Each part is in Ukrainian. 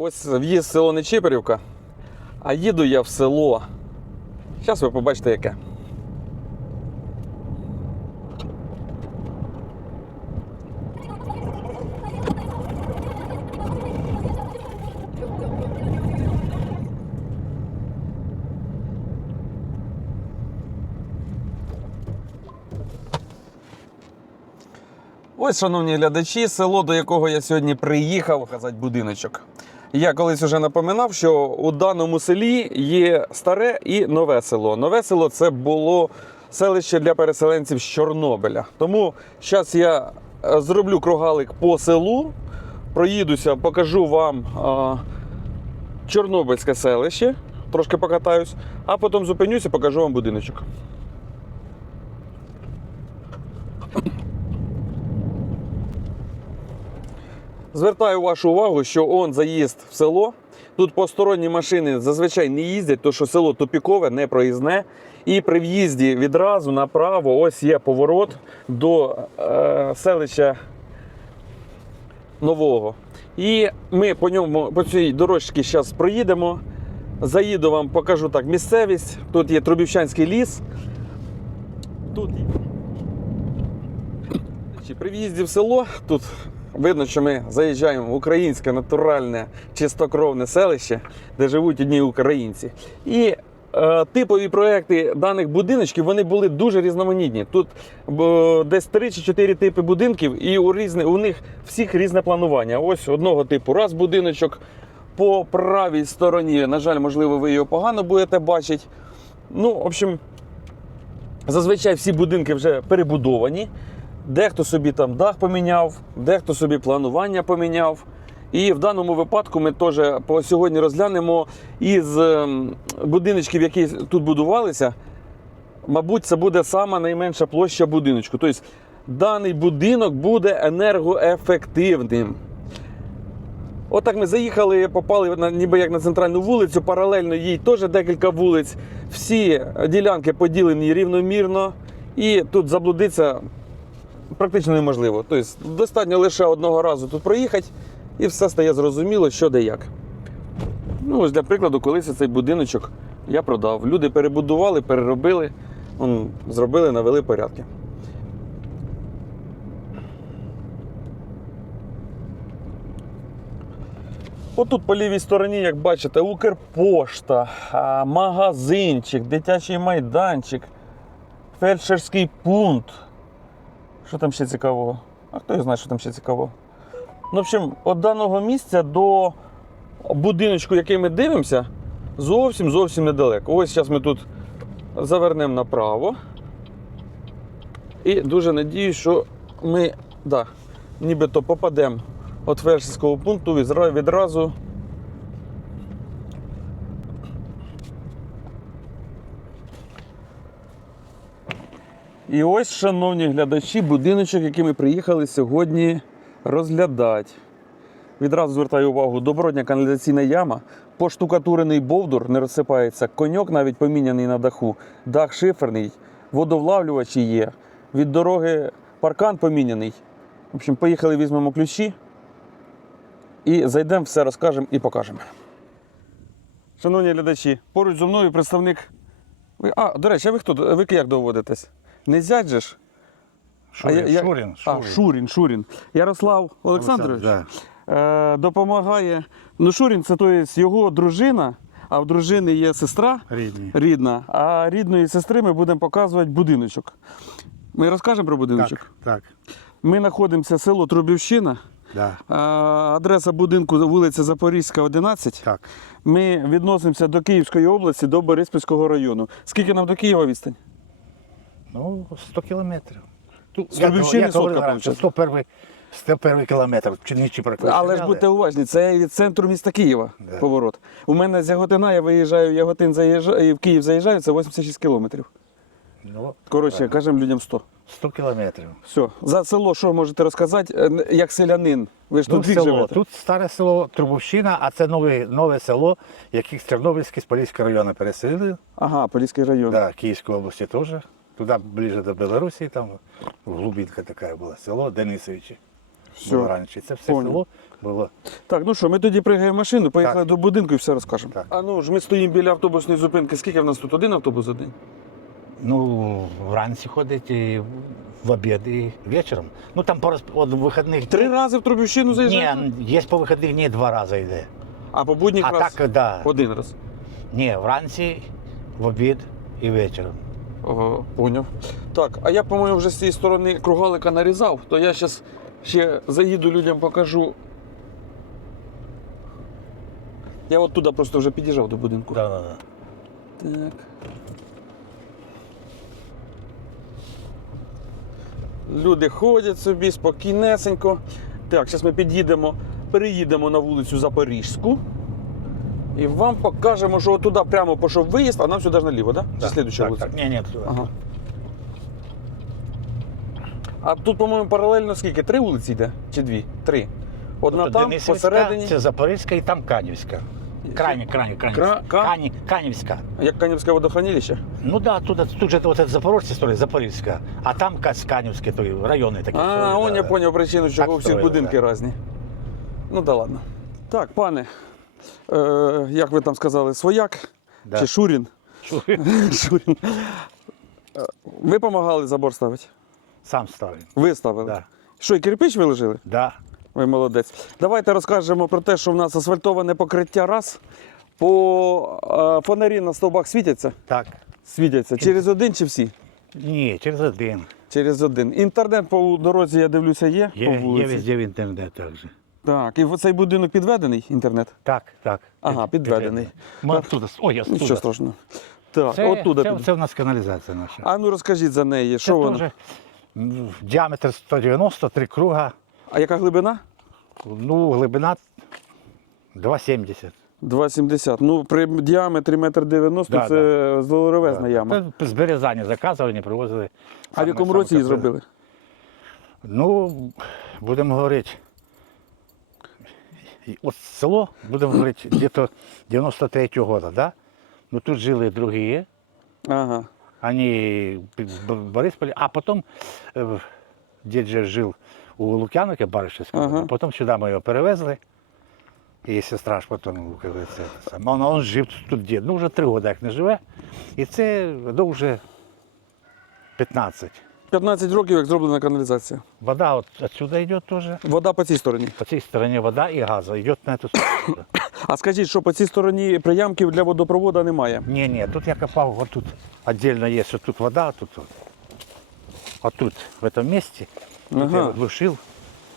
Ось в'їзд в село Нечиперівка, а їду я в село. Зараз ви побачите яке. Ось, шановні глядачі, село, до якого я сьогодні приїхав, казати будиночок. Я колись вже напоминав, що у даному селі є старе і нове село. Нове село це було селище для переселенців з Чорнобиля. Тому зараз я е, зроблю кругалик по селу, проїдуся, покажу вам а, Чорнобильське селище, трошки покатаюсь, а потім зупинюся, покажу вам будиночок. Звертаю вашу увагу, що он заїзд в село. Тут посторонні машини зазвичай не їздять, тому що село тупікове, не проїзне. І при в'їзді відразу направо ось є поворот до е, селища нового. І ми по ньому, по цій дорожці зараз проїдемо. Заїду вам, покажу так місцевість. Тут є Трубівчанський ліс. Тут Чи При в'їзді в село тут видно, що ми заїжджаємо в українське натуральне чистокровне селище, де живуть одні українці. І е, типові проекти даних будиночків вони були дуже різноманітні. Тут б, десь 3 чи 4 типи будинків, і у, різне, у них всіх різне планування. Ось одного типу раз будиночок по правій стороні. На жаль, можливо, ви його погано будете бачити. Ну, в общем, Зазвичай всі будинки вже перебудовані. Дехто собі там дах поміняв, дехто собі планування поміняв. І в даному випадку ми теж сьогодні розглянемо із ем, будиночків, які тут будувалися. Мабуть, це буде сама найменша площа будиночку. Тобто даний будинок буде енергоефективним. Отак ми заїхали, попали на, ніби як на центральну вулицю, паралельно їй теж декілька вулиць. Всі ділянки поділені рівномірно, і тут заблудитися практично неможливо. Тобто достатньо лише одного разу тут проїхати, і все стає зрозуміло, що де як. Ну, ось для прикладу, колись цей будиночок я продав. Люди перебудували, переробили, он, зробили, навели порядки. Отут по лівій стороні, як бачите, Укрпошта, магазинчик, дитячий майданчик, фельдшерський пункт. Що там ще цікавого? А хто його знає, що там ще цікавого? Ну, в общем, від даного місця до будиночку, який ми дивимося, зовсім зовсім недалеко. Ось зараз ми тут завернемо направо. І дуже надіюсь, що ми да, нібито попадемо від фельдшерського пункту відра- відразу. І ось, шановні глядачі, будиночок, який ми приїхали сьогодні розглядати. Відразу звертаю увагу, добротня каналізаційна яма, поштукатурений бовдур не розсипається, коньок навіть поміняний на даху, дах шиферний, водовлавлювачі є, від дороги паркан поміняний. В общем, поїхали, візьмемо ключі і зайдемо, все розкажемо і покажемо. Шановні глядачі, поруч зі мною представник. А, до речі, а ви хто? Ви як доводитесь? Не зять же ж? Шурін, А я- я- Шурін, А, Шурін. Шурін, Шурін. Ярослав Олександрович Да. е, допомагає. Ну, Шурін це то є його дружина, а в дружини є сестра Рідні. рідна, а рідної сестри ми будемо показувати будиночок. Ми розкажемо про будиночок. Так, так, Ми знаходимося село Трубівщина. да, Адреса будинку вулиця Запорізька, 11. так. Ми відносимося до Київської області, до Бориспільського району. Скільки нам до Києва відстань? Ну, 100 кілометрів. З говорили сотка, раніше, виходить. 101, 101 кілометр, Чернівці прокладали. Але ж будьте уважні, це від центру міста Києва Да. поворот. У мене з Яготина, я виїжджаю, Яготин заїжджаю, в Київ заїжджаю, це 86 кілометрів. Ну, Коротше, кажемо людям 100. 100 кілометрів. Все. За село що можете розказати, Е, як селянин? Ви ж тут вік село. живете. Тут старе село Трубовщина, а це нове, нове село, яке з Тернопільського, з Поліського району переселили. Ага, Поліський район. Да, Київської області теж. Туди ближе до Білорусі, там глубинка така була, село Денисовичі. Все. було раніше. Це все Понял. село було. Так, ну що, ми тоді пригаємо в машину, поїхали Так. до будинку і все розкажемо. Так. А ну ж ми стоїмо біля автобусної зупинки. Скільки в нас тут? Один автобус за день? Ну, вранці ходить і в обід і вечором. Ну там по роз- от вихідних Три рази в Трубівщину заїжджаєте? Ні, є по вихідних дні два рази йде. А по будніх А раз? так, да. Один раз. Ні, вранці, в обід і вечором. Ага, поняв. Так, а я, по-моєму, вже з цієї сторони кругалика нарізав, то я зараз ще заїду людям покажу. Я от туди просто вже під'їжджав до будинку. Да, да, да. Так. Люди ходять собі спокійнесенько. Так, зараз ми під'їдемо, переїдемо на вулицю Запорізьку. І вам покажемо, що туди прямо пішов виїзд, а нам сюди ж наліво? Да? Чи Так, слідуюча так, вулиця? так. Ні, ні, туди. Ага. А тут, по-моєму, паралельно скільки? Три вулиці йде? Чи дві? Три. Одна Тут там, Денисівська, посередині. Це Запорізька і там Канівська. Крайні, крайні, крайні. Кра- Ка- Кані, Канівська. Як Канівське водохранилище? Ну да, тут, тут же вот это Запорожці строили, Запорізька, а там Ка- Канівське, то райони такі. А, строили, он да, я да. поняв причину, чого у всіх строїли, будинки різні. Ну да ладно. Так, пане, е, як ви там сказали, свояк Да. чи Шурін? Шурін. Е, Ви допомагали забор ставити? Сам ставив. Ви ставили? Да. Що, і кирпич виложили? Да. Ви молодець. Давайте розкажемо про те, що в нас асфальтоване покриття раз. По е, фонарі на стовбах світяться? Так. Світяться. Через один чи всі? Ні, через один. Через один. Інтернет по дорозі, я дивлюся, є. по Є, є везде в інтернет також. Так, і в цей будинок підведений інтернет? Так, так. Ага, Під- підведений. Ми оттуда. Ой, я Нічого оттуда. страшного. Так, Це, оттуда. це, під- це в нас каналізація наша. А ну розкажіть за неї, що воно? теж м, діаметр 190, три круга, А яка глибина? ну, глибина 2,70. 2,70. Ну, при діаметрі 1,90 м Да, це здоровезна яма. Це з заказували, привозили. А в Саме- якому саме році її зробили? Ну, будемо говорити. І От село, будемо говорити, десь 93-го року, да? Ну тут жили другі, Ага. они в Борисполе, а потом э, дед же жил у Лук'яновки Баришевського, Ага. а потім сюди ми його перевезли. І сестра ж потім, це. Он, он жив тут дід. Ну, вже три роки як не живе. І це ну, вже 15. 15 років, як зроблена каналізація. Вода от отсюда йде теж. Вода по цій стороні. По цій стороні вода і газ йде на цю сторону. А скажіть, що по цій стороні приямків для водопроводу немає? Ні, ні, тут я копав, от тут віддільно є, що тут вода, тут от. От тут, в этом месте, тут Ага. я вот глушил,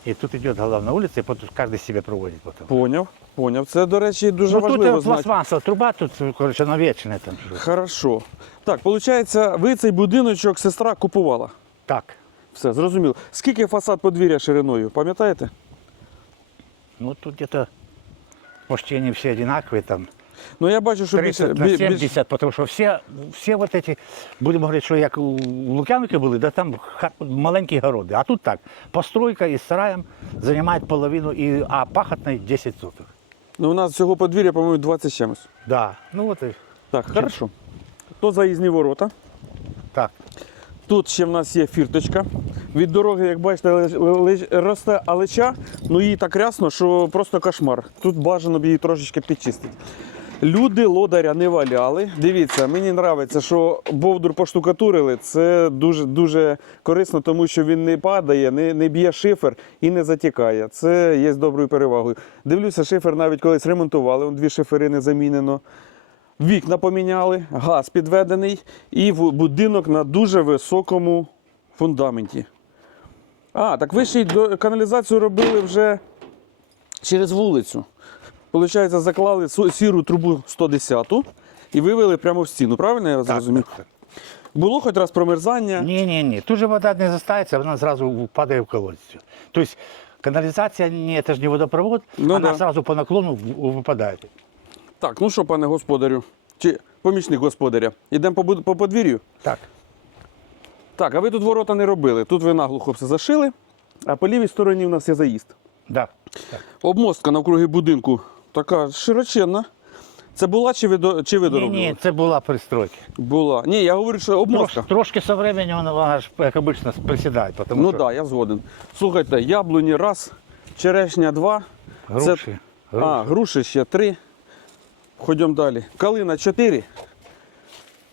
и тут идет головная улица, и потом каждый себе проводит потом. Поняв, поняв. Це, до речі, дуже ну тут важливо э, знати. пластмассовая труба, тут, короче, она вечная там. Хорошо. Так, виходить, ви цей будиночок сестра купувала. Так, Все, зрозуміло. Скільки фасад подвір'я шириною, пам'ятаєте? ну тут где-то почти они все одинаковые, там Ну я бачу, що 30 більше, на бі- 70, потому что все, все вот эти, будемо говорити, що як у Лук'яновки були, да там ха- маленькі городи, а тут так, постройка із сараєм займає половину, і, а пахотний 10 соток. Ну, у нас всього подвір'я, по-моєму, 20 з чимось. Да, ну от і Так, хорошо. То заїзні ворота. так. Тут ще в нас є фірточка. Від дороги, як бачите, росте алеча, ну їй так рясно, що просто кошмар. Тут бажано б її трошечки підчистити. Люди лодаря не валяли. Дивіться, мені подобається, що бовдур поштукатурили. Це дуже дуже корисно, тому що він не падає, не, не б'є шифер і не затікає. Це є доброю перевагою. Дивлюся, шифер навіть колись ремонтували, он дві шиферини замінено. Вікна поміняли, газ підведений і будинок на дуже високому фундаменті. А, так ви ще й каналізацію робили вже через вулицю. Получається, заклали сіру трубу 110 і вивели прямо в стіну. Правильно я зрозумів? так, так. Було хоч раз промерзання. Ні, ні, ні. Тут же вода не застається, вона зразу падає в колодцю. Тобто каналізація ні, це ж не водопровод, Ну вона да. зразу по наклону випадає. Так, ну що, пане господарю, чи помічник господаря, йдемо по, по подвір'ю. Так. Так, а ви тут ворота не робили. Тут ви наглухо все зашили, а по лівій стороні у нас є заїзд. Да. так. Обмостка навкруги будинку така широченна. Це була чи ви, до- чи ви Ні, ні, це була пристройка. Була. Ні, я говорю, що обмотка. Трош, трошки со временем вона, вона ж, як обично, присідає. Тому Ну що так, да, я згоден. Слухайте, яблуні раз, черешня два. груші. А, груші ще три. Ходімо далі. Калина чотири.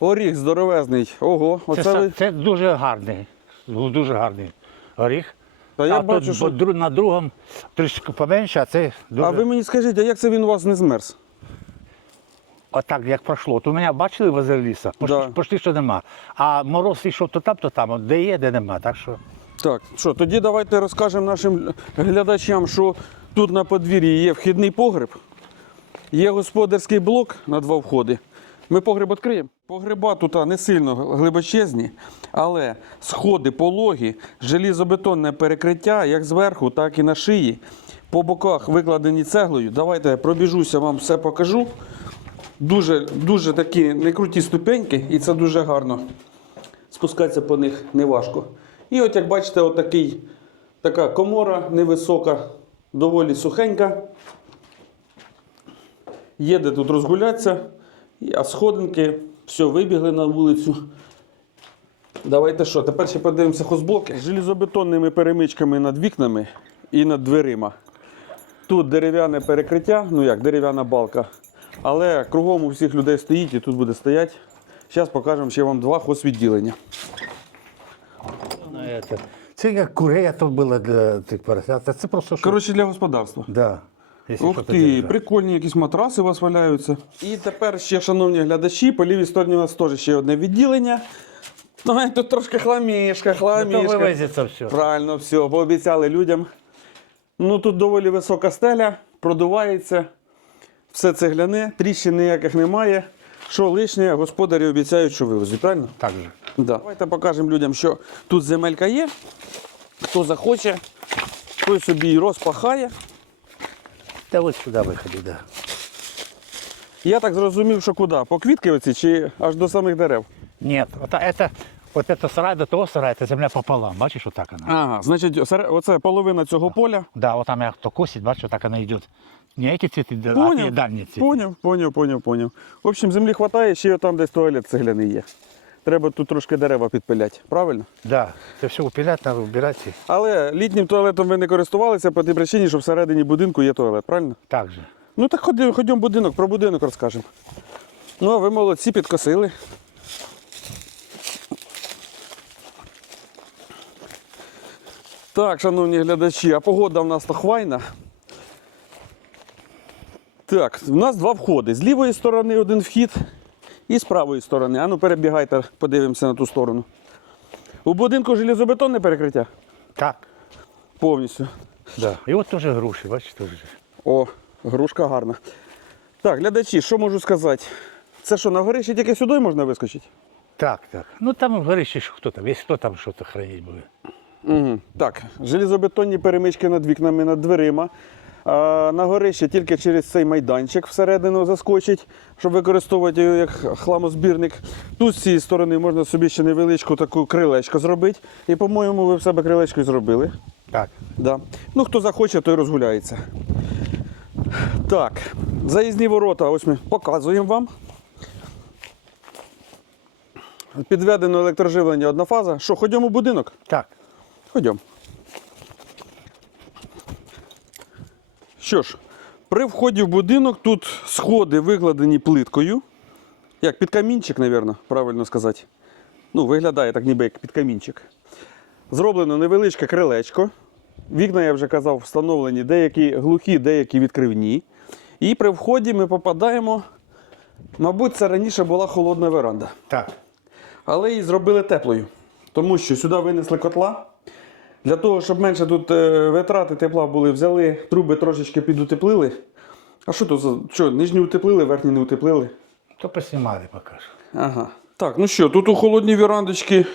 Оріх здоровезний. Ого, Це, оце са- ви. це дуже гарний, дуже гарний горіх. Та я а бачу, тут що- бо на другому трішки поменше, а це дуже... А ви мені скажіть, а як це він у вас не змерз? Отак, як пройшло. У мене бачили возле ліса, почти, Да. почти що нема. А мороз йшов то там, то там, от де є, де нема. Так що Так, що, тоді давайте розкажемо нашим глядачам, що тут на подвір'ї є вхідний погреб, є господарський блок на два входи. Ми погреб відкриємо. Погреба тут не сильно глибочезні, але сходи пологі, желізобетонне перекриття як зверху, так і на шиї. По боках викладені цеглою. Давайте я пробіжуся, вам все покажу. Дуже, дуже такі некруті ступеньки, і це дуже гарно спускатися по них неважко. І от як бачите, отакий, така комора невисока, доволі сухенька. Є де тут розгулятися, а сходинки, все, вибігли на вулицю. Давайте що, тепер ще подивимося хозблоки. З желізобетонними перемичками над вікнами і над дверима. Тут дерев'яне перекриття, ну як, дерев'яна балка. Але кругом у всіх людей стоїть і тут буде стояти. Зараз покажемо ще вам два хозвідділення. це, як курея то було для цих поросят. Це- просто що. Коротше, для господарства. Да, Ух ти, держать. прикольні якісь матраси у вас валяються. І тепер ще, шановні глядачі, по лівій стороні у нас теж ще одне відділення. Ну, тут трошки хламішка, Ну, то вивезеться все. Правильно, все, пообіцяли людям. Ну тут доволі висока стеля, продувається, все цегляне, тріщин ніяких немає. Що лишнє, господарі обіцяють, що вивезуть, правильно? Так же. Да. Давайте покажемо людям, що тут земелька є. Хто захоче, той собі її розпахає. Та от сюди виходить, да. Я так зрозумів, що куди? По квітки оці чи аж до самих дерев? Нет, вот это, вот это сарай до того сарая, это земля пополам, бачиш, отак вона. Ага, значить, сере- оце половина цього поля. Да, вот там як то косить, бачиш, отак вона йде. Не эти цветы, да, а ті Поняв, дальні ці. поняв, поняв, поняв, поняв. В общем, землі вистачає, ще й там десь туалет цегляний є. Треба тут трошки дерева підпиляти, правильно? Да, це все упилять, треба вбирати. Але літнім туалетом ви не користувалися по тій причині, що всередині будинку є туалет, правильно? Так же. Ну так ходімо, ходімо будинок, про будинок розкажемо. Ну, а ви молодці, підкосили. Так, шановні глядачі, а погода в нас то хвайна. Так, в нас два входи. З лівої сторони один вхід і з правої сторони. Ану, перебігайте, подивимося на ту сторону. У будинку железобетонне перекриття Так. повністю. Да. І от теж груші, бачиш, теж. О, грушка гарна. Так, глядачі, що можу сказати? Це що, на горищі тільки сюди можна вискочити? Так, так. Ну там в горищі ж хто там, є хто там щось хранить буде. Угу. Так, железобетонні перемички над вікнами, над дверима. На горище тільки через цей майданчик всередину заскочить, щоб використовувати його як хламозбірник. Тут з цієї сторони можна собі ще невеличку таку крилечко зробити. І, по-моєму, ви в себе крилечко і зробили. Так. Да. Ну, хто захоче, той розгуляється. Так, заїзні ворота, ось ми показуємо вам. Підведено електроживлення одна фаза. Що, ходімо в будинок? Так. Ходімо. Що ж, при вході в будинок тут сходи викладені плиткою. Як під камінчик, мабуть, правильно сказати. Ну, виглядає так, ніби як під камінчик. Зроблено невеличке крилечко. Вікна, я вже казав, встановлені деякі глухі, деякі відкривні. І при вході ми попадаємо. Мабуть, це раніше була холодна веранда. Так. Але її зробили теплою. Тому що сюди винесли котла. Для того, щоб менше тут е, витрати тепла були, взяли труби трошечки підутеплили. А що тут за. Що, нижні утеплили, верхні не утеплили? То поснімали поки що. Ага. Так, ну що, тут у холодній вірандочці.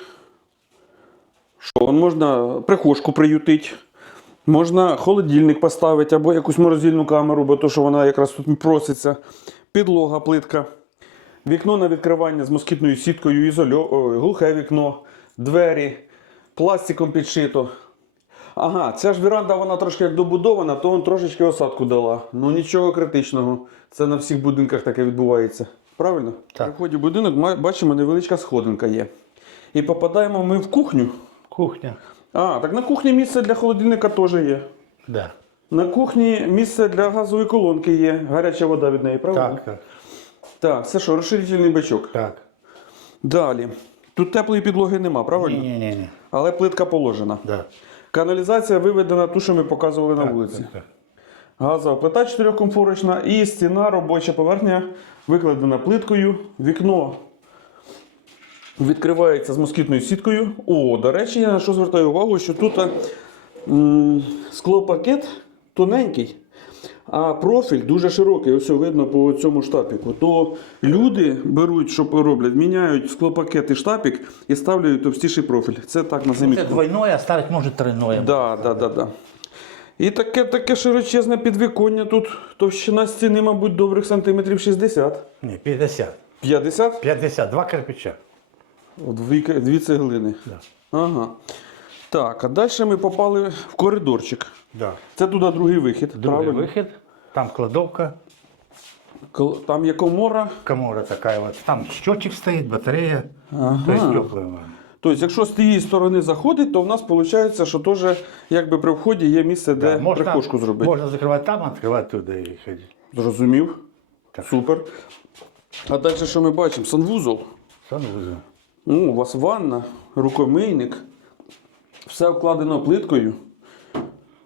Що, можна прихожку приютити, можна холодильник поставити або якусь морозильну камеру, бо то, що вона якраз тут проситься. Підлога, плитка. Вікно на відкривання з москітною сіткою, ізольо... Ой, глухе вікно, двері, пластиком підшито. Ага, ця ж віранда, вона трошки як добудована, то он трошечки осадку дала. Ну нічого критичного. Це на всіх будинках таке відбувається. Правильно? Так. В будинок ма- бачимо, невеличка сходинка є. І попадаємо ми в кухню. Кухня. А, так на кухні місце для холодильника теж є. Да. На кухні місце для газової колонки є. Гаряча вода від неї, правда? Так, так, Так, це що, розширительний бачок. так. Далі. Тут теплої підлоги нема, правильно? Ні, ні, ні, ні. Але плитка положена. Да. Каналізація виведена ту, що ми показували на вулиці. Газова плита чотирьохкомфорочна і стіна, робоча поверхня викладена плиткою. Вікно відкривається з москітною сіткою. О, до речі, я на що звертаю увагу, що тут м, склопакет тоненький, а профіль дуже широкий. Ось видно по цьому штапіку. То люди беруть, що роблять, міняють склопакет і штапік і ставлять товстіший профіль. Це так на Це замітку. двойное, а ставить може тройное. Да, да, да, да. І таке, таке широчезне підвіконня тут. Товщина стіни, мабуть, добрих сантиметрів 60. Ні, 50. 50? 50, два кирпича. Дві, дві цеглини. Да. Ага. Так, а далі ми попали в коридорчик. Да. Це туди другий вихід. Другий правильно? вихід, там кладовка, Там є комора. комора такая вот. Там счетчик стоит, батарея. Ага. То есть теплая. Тобто, якщо з тієї сторони заходить, то в нас виходить, що теж якби при вході є місце, де прихожку зробити. Можна закривати там, відкривати туди і ходити. Зрозумів. Так. Супер. А далі що ми бачимо? Санвузол. Санвузол. Ну, у вас ванна, рукомийник, все вкладено плиткою.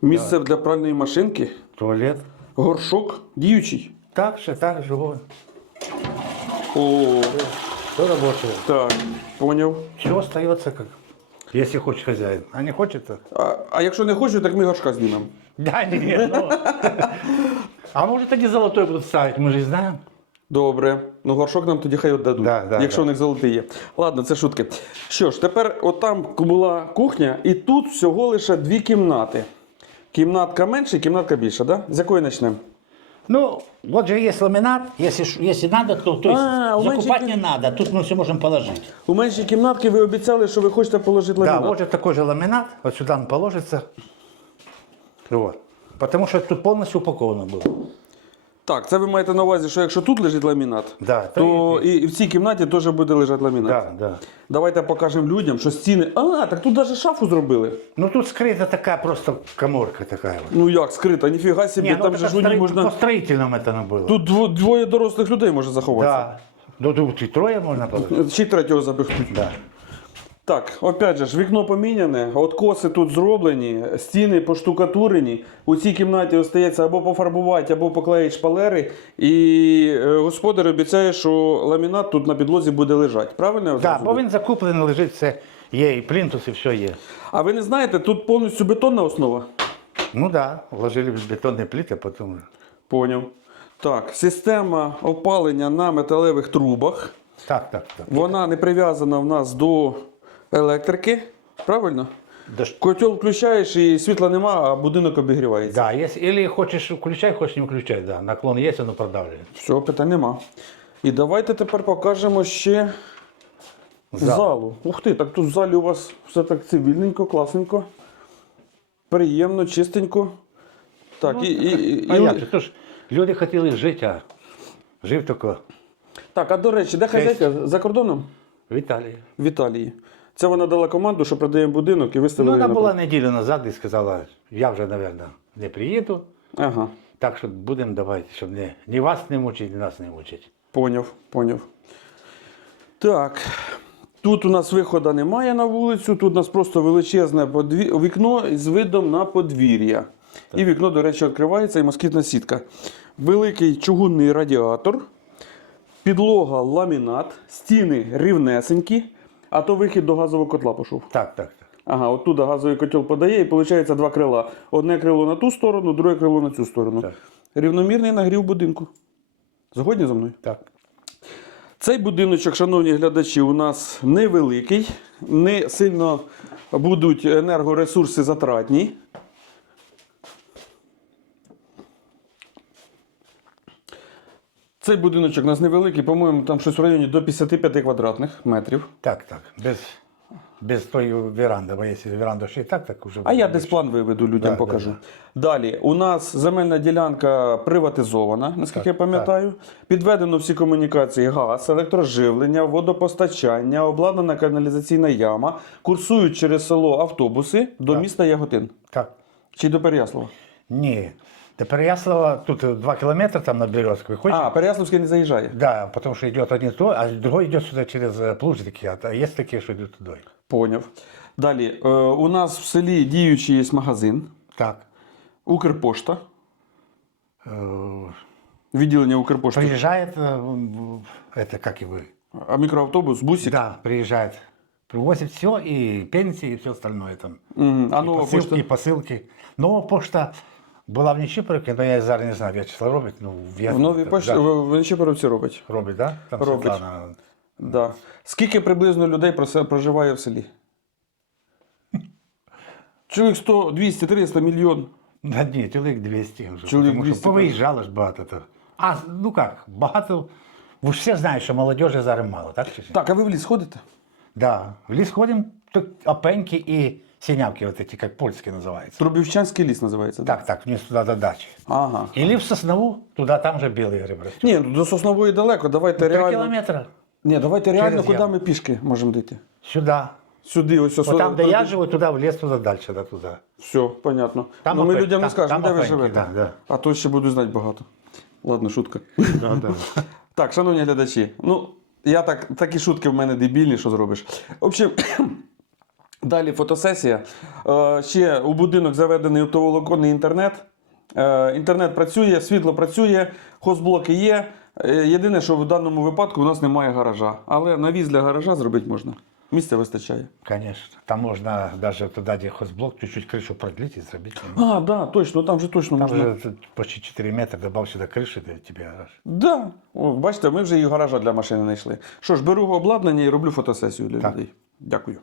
Місце для пральної машинки, Туалет. Горшок діючий. Так же, так, живой. О, Все работает. так, поняв. Все остается как, если хочет хозяин. А не хочет, то... А, а якщо не хочу, так ми горшка знімемо. Да, нет, ну. А может они золотой будут ставить, мы же знаем. Добре. Ну, горшок нам тоді хай віддадуть, Да, да, якщо да. у них золотий є. Ладно, це шутки. Що ж, тепер отам була кухня, і тут всього лише дві кімнати. Кімнатка менша, кімнатка більша, да? З якої почнемо? Ну, вот же есть ламинат, если, ш- если надо, то, то есть А, у закупать не надо, тут мы все можем положить. У меншій кімнатці ви обіцяли, що ви хочете положити Да, ламінат. вот же такой же ламинат, вот сюда он положится. Вот. Потому что тут полностью упаковано было. Так, це ви маєте на увазі, що якщо тут лежить ламінат, Да, то і, і в цій кімнаті теж буде лежати ламінат. Да, да. Давайте покажемо людям, що стіни. А, так тут навіть шафу зробили. Ну тут скрыта такая просто коморка такая вот. Ну як, скрита, ніфіга собі, Не, ну там это же ж у ній строи- можна. по строительному это оно было. Тут дво- двоє дорослих людей може заховатися. Да. Ну тут и трое можно положить. Чи третього запихнуть. Да. Так, опять же ж, вікно поміняне, откоси тут зроблені, стіни поштукатурені. У цій кімнаті остається або пофарбувати, або поклеїти шпалери. І е, господар обіцяє, що ламінат тут на підлозі буде лежати. Правильно? я Да, бо він закуплений, лежить все. Є і плінтус, і все є. А ви не знаєте, тут повністю бетонна основа? Ну да, вложили в бетонні плити, а потім. Поняв. Так, система опалення на металевих трубах. Так, так, так. Вона не прив'язана в нас до електрики. Правильно? Да, Котел включаєш і світла нема, а будинок обігрівається. да, есть, или хочеш включай, хочеш не включай, да. Наклон є, воно продавлює. Все, питань нема. І давайте тепер покажемо ще Зал. залу. Ух ти, так тут в залі у вас все так цивільненько, класненько. Приємно, чистенько. Так, і, і, і, Ну, і- як? то ж люди хотіли жити, а жив тільки Так, а до речі, де хазяйка? За кордоном? в Італії. В Італії. Це вона дала команду, що продаємо будинок і Ну, виставили. вона на була продаж. неділю назад і сказала, я вже, мабуть, не приїду, Ага, так що будемо давати, щоб не, ні вас не мучить, ні нас не мучить. поняв, поняв. Так. Тут у нас виходу немає на вулицю, тут у нас просто величезне подві... вікно з видом на подвір'я. І вікно, до речі, відкривається і москітна сітка. Великий чугунний радіатор, підлога ламінат, стіни рівнесенькі, а то вихід до газового котла пішов. Так, так, так. Ага, оттуда газовий котел подає і виходить два крила. Одне крило на ту сторону, друге крило на цю сторону. Так. Рівномірний нагрів будинку. Згодні за мною? так. Цей будиночок, шановні глядачі, у нас невеликий, не сильно будуть енергоресурси затратні. Цей будиночок у нас невеликий, по-моєму, там щось в районі до 55 квадратних метрів. Так, так. Без без той веранди, бо якщо веранду ще і так, так уже. А я десь план виведу, людям Да, покажу. да, Далі, у нас земельна ділянка приватизована, наскільки Так, я пам'ятаю. Підведено всі комунікації, газ, електроживлення, водопостачання, обладнана каналізаційна яма, курсують через село автобуси до міста Яготин. Так. Чи до Переяслава? Ні. До Переяслава тут 2 километра там на Березку. Выходишь? А, Переяславський не заїжджає. Да, потому что идет один туда, а другой идет сюда через э, плужники. А есть такие, что идут туда. Поняв. Далі, е, у нас в селі діючий є магазин, Так. Укрпошта, э, відділення Укрпошти. Приезжает, э, м, это как и вы. А мікроавтобус, бусик. Да, приезжает. Привозит все, и пенсии, и все остальное там. Мгм. А и нова посылки, пошта? и посылки. Нова почта була в Нечипоровці, но я зараз не знаю, В'ячеслав робить. Ну, я, В новій пошті да, в Нечипоровці робить. робить, да? Там Робить. Світлана. Да. Скільки приблизно людей проживає в селі? Чоловік 100, 200, 300, мільйон. Да ні, чоловік 200 вже. Чоловік тому 200, що повиїжджало ж багато. То. А, ну як, багато. Ви ж всі знаєте, що молодежі зараз мало, так? Чи? Так, а ви в ліс ходите? Да. В ліс ходимо, тут опеньки і синявки, вот эти, як польські називаються. Трубівчанський ліс називається. Так, так, вниз туди до дачі. Ага. Или в Соснову, туди там же білий гриб росте. Ні, ну, до Соснової далеко. Давайте Три реально. кілометри. Ні, давайте реально, Через куди яму. ми пішки можемо дійти. Сюди. Сюди, ось ось. Вот там, де я живу, туди в ліс, туди далі, да, туди. Все, понятно. Там ну, ми опять- людям не там- скажемо, там де ви опеньки, живете. да, да. А то ще буду знати багато. Ладно, шутка. Да, да. Так, шановні глядачі, ну я так, такі шутки в мене дебільні, що зробиш. В общем, далі фотосесія. Е, ще у будинок заведений оптоволоконний інтернет. Е, інтернет працює, світло працює, хозблоки є. Е, єдине, що в даному випадку у нас немає гаража. Але навіз для гаража зробити можна. Місця вистачає. Конечно. Там можно даже туда, где хозблок, чуть-чуть крышу продлить и зробить. А, да, точно, там же точно Там можна. тут почти 4 метра, добавь сюда крыши, да тебе гараж. Да. О, бачите, ми вже і гаража для машини знайшли. Що ж, беру обладнання і роблю фотосесію для Так. людей. Дякую.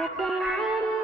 That's a